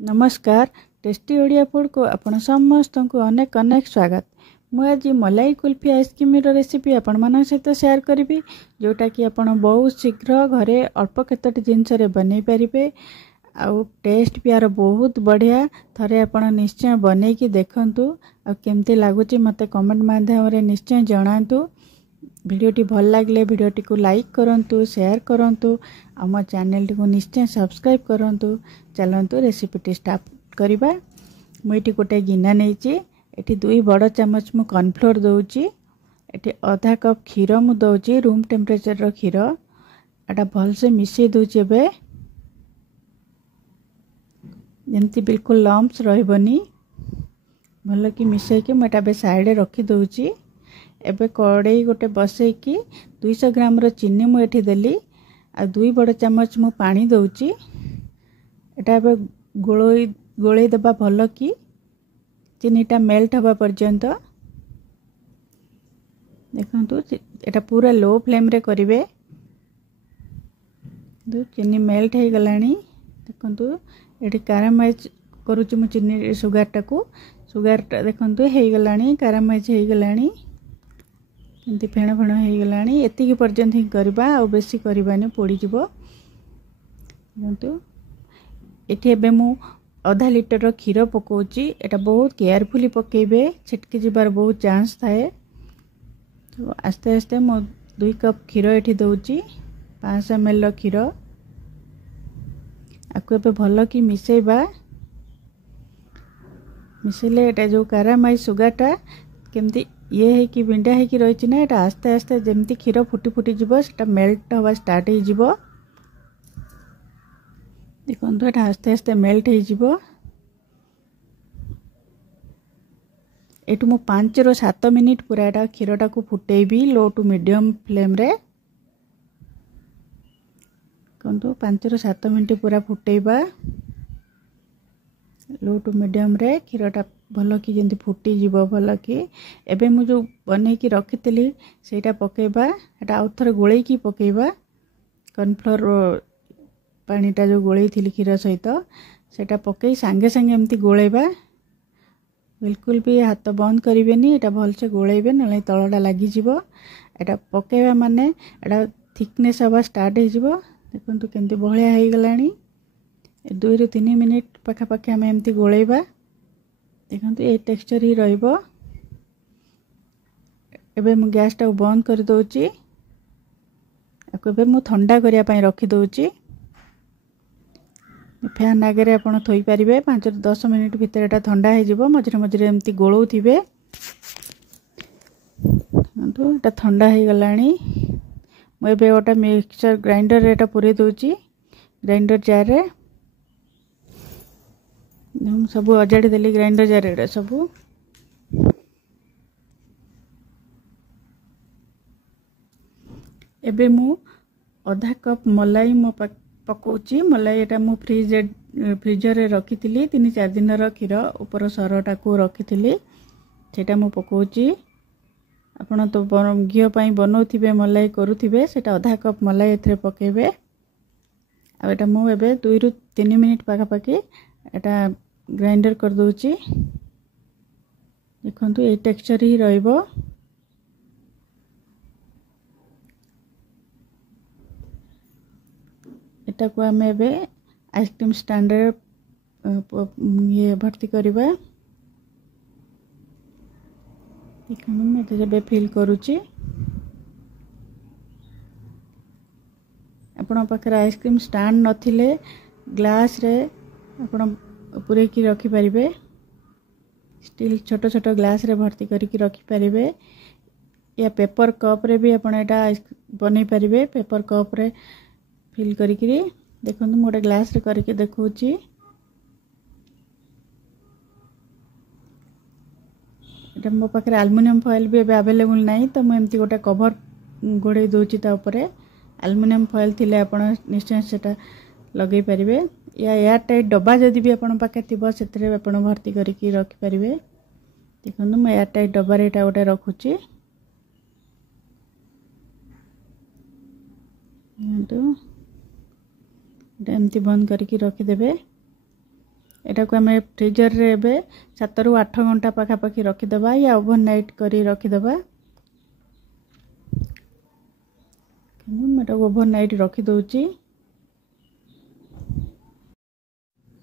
नमस्कार tasty Odia food को आपण समस्त को अनेक अनेक स्वागत। मु आज मलाई कुल्फी आइसक्रीम रेसिपी आपण मान सहित शेयर करी जोटा कि आपण बहुत शीघ्र घरे अल्प केतोटी जिनस बनै पारे आउ टेस्ट भी यार बहुत बढ़िया। थरे आपण निश्चय बनै कि देखंतु आ केमती लागुची मते कमेंट माध्यम रे निश्चय जणांतु। वीडियोटी भल लागले वीडियोटी को लाइक करंतु, शेयर करंतु, आम चैनल टी को निश्चय सब्सक्राइब करंतु। चलंतु रेसिपीटी स्टार्ट करिबा। मुईटी गोटे गिना नैची, एठी 2 बड़ चम्मच मु कॉर्नफ्लोर दउची, एठी आधा कप क्षीर मु दउची रूम टेम्परेचर रो क्षीर। एटा भल से मिसै दउची बे जेंति बिल्कुल लम्स रहबनी। भल कि मिसै के मटा बे साइड रखी दउची। एबे कड़ाई गोटे बसै कि 200 ग्राम रो चीनी मु एठी देली आ 2 बड़ चम्मच मु पानी दउची। एटा बे गोळई दबा भल कि चीनीटा मेल्ट हवा पर्यंत। देखंतु एटा पूरा लो फ्लेम रे करिवे। चीनी मेल्ट हे गलानी। देखंतु एठी कैरामाइज करूची मु चीनी सुगार टा देखंतु हे गलानी, कैरामाइज हे गलानी, एंती फेण फेण हे गलानी। एतिकी पर्यंत ही करबा आ बेसी करबानी पोड़ी जिवो। देखंतु एठी एबे मु आधा लीटर रो क्षीर पकोची। एटा बहुत केयरफुली पकेबे, छिटकी जिबार बहुत चांस थाए। तो आस्ते आस्ते मु 2 कप क्षीर एठी दउची, 500 ml रो क्षीर। आको एबे भल कि मिसेबा। मिसेले एटा जो कैरामाइज सुगारटा केमती ये है कि बिंडा है कि रही ना, एटा आस्ते आस्ते जेमती क्षीर फुटी फुटी जिवो सेटा मेल्ट हवा स्टार्ट हो जिवो। देखंतु एटा आस्ते आस्ते मेल्ट हो जिवो। एटु मु 5 रो 7 मिनिट पूरा एटा क्षीरटा को फुटेबी लो टू मीडियम फ्लेम रे। देखंतु 5 रो 7 मिनिट पूरा फुटेबा लो टू मीडियम रे। क्षीरटा भल कि जेंति फुटी जिवो भल कि। एबे मु जो बनै कि रखितली सेटा पकेबा। एटा आउ थरे गोळै कि पकेबा। कॉर्नफ्लोर पानीटा जो गोळै थिली क्षीर सहित सेटा पकई संगे संगे एमती गोळैबा। बिल्कुल भी हाथ बंद करिवेनी, एटा भल से गोळैबे नले तळडा लागि जिवो। एटा पकेबा माने एटा थिकनेस हवा स्टार्ट हो जिवो। देखंतु केमती बहलिया हे गलानी। 2 ରୁ 3 मिनिट पाखा पाखा हम एमती गोळैबा। देखंतु ए टेक्सचर ही रहइबो। एबे मु गैस टा बंद कर दउची। आको एबे मु ठंडा करिया पई रखी दउची। फैन आगे रे आपण थोई परिबे। 5 ରୁ 10 मिनिट भीतर एटा ठंडा हे जिवो। मझरे मझरे एमती गोळौ थिबे। तो एटा ठंडा हे गलानी। मु एबे ओटा मिक्सचर ग्राइंडर रे एटा पुरे दउची, ग्राइंडर जार रे। हम सब अजाड़ी देली ग्राइंडर जार रे सब। एबे मु आधा कप मलाई मो पकोची। मलाई एटा मु फ्रीजर रे रखी थिली 3-4 दिन रो क्षीर ऊपर सरटा को रखी थिली सेटा मु पकोची। आपण तो घियो पई बनौथिबे मलाई करूथिबे सेटा आधा कप मलाई एथरे पकेबे। आ एटा मु एबे 2 ରୁ 3 मिनिट पाखा पाखी एटा ग्राइंडर कर दउची। देखंतु ए टेक्सचर ही रहइबो। एटा को हमें एबे आइसक्रीम स्टैंड रे ये भर्ती करबा। देखनु मैं तो जब फिल करूची। आपण पाखरे आइसक्रीम स्टैंड नथिले ग्लास रे आपण पूरे की रखी परिबे। स्टील छोटो छोटो ग्लास रे भर्ती करके रखी परिबे या पेपर कप रे भी आपण एटा बनै परिबे। पेपर कप रे फिल करिकरी देखंतु मोटे ग्लास रे करके देखौची। एटा मो पाखरे एल्युमिनियम फॉइल भी एबे अवेलेबल नाही तो मैं एमती गोटे कवर गोडे दोची ता ऊपर। एल्युमिनियम फॉइल थिले आपण निश्चय सेटा लगे परिबे या एयर टाइट डब्बा जदि भी आपण पाखे थिबो सेतरे आपण भर्ती करके रखि परिबे। देखंतु मैं एयर टाइट डब्बा रे एटा गोटे रखुची। एमती बंद करके रखी देबे। एटा को हमें फ्रीजर रे एबे 7 रु 8 घंटा पाखापाखि रखिदेबा या ओवरनाइट करी रखिदेबा। मैं ओवरनाइट रखी दूची।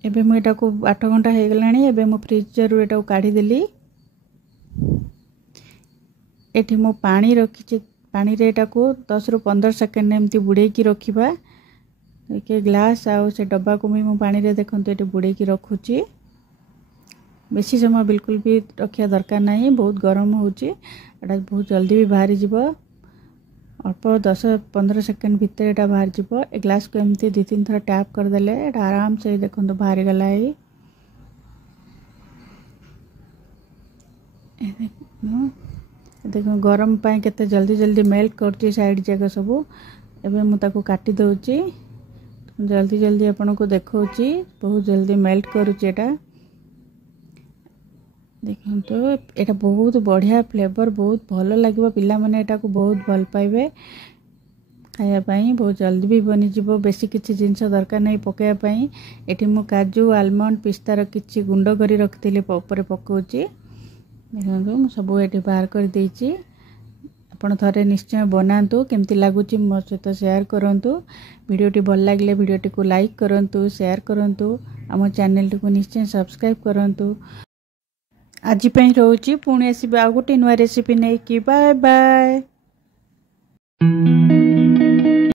एबे मु एटा को 8 घंटा हो गलानी। एबे मु फ्रीजर रू एटा को काढ़ी देली। एठी मु पानी रखी, पानी रे एटा को 10 रु 15 सेकंड एमती बुड़े की रखिबा। एक ग्लास आउ से डब्बा को मु पानी रे देखंतु एटी बुड़े की रखुची। बेसी समय बिल्कुल भी रखिया दरकार नहीं, बहुत गरम होची, एटा बहुत जल्दी भी बाहरी जीवो। अल्प 10-15 सेकंड भीतर एटा बाहर जीवो। ए ग्लास को एमती 2-3 थर टैप कर देले एटा आराम से देखंतु बाहर गला है। देखो गरम पाए केते जल्दी जल्दी मेल्ट करची साइड जगह सब। एबे मु ताको काटी दउची, जल्दी जल्दी आपन को देखौची, बहुत जल्दी मेल्ट करूची एटा। देखंतु एटा बहुत बढ़िया फ्लेवर, बहुत भलो लागबो। पिला माने एटा को बहुत भल पाइबे खाया पई, बहुत जल्दी भी बनी जीवो। बेसी किछि जिंस दरकार नहीं पकाया पई। एठी मु काजू, आलमंड, पिस्ता र किछि गुंडो करी रखतिले ऊपर पकाउची। देखंतु मु सब एठी बाहर कर देइची। आपण थरे निश्चय बनांतु, केमती लागुची मो सहित शेयर करंतु। वीडियोटी भल लागले वीडियोटी को लाइक करंतु, शेयर करंतु, हम चैनल को निश्चय सब्सक्राइब करंतु। आज पई रहउची, पुणी आसीबे आ गोटे नुवा रेसिपी नै कि। Bye bye.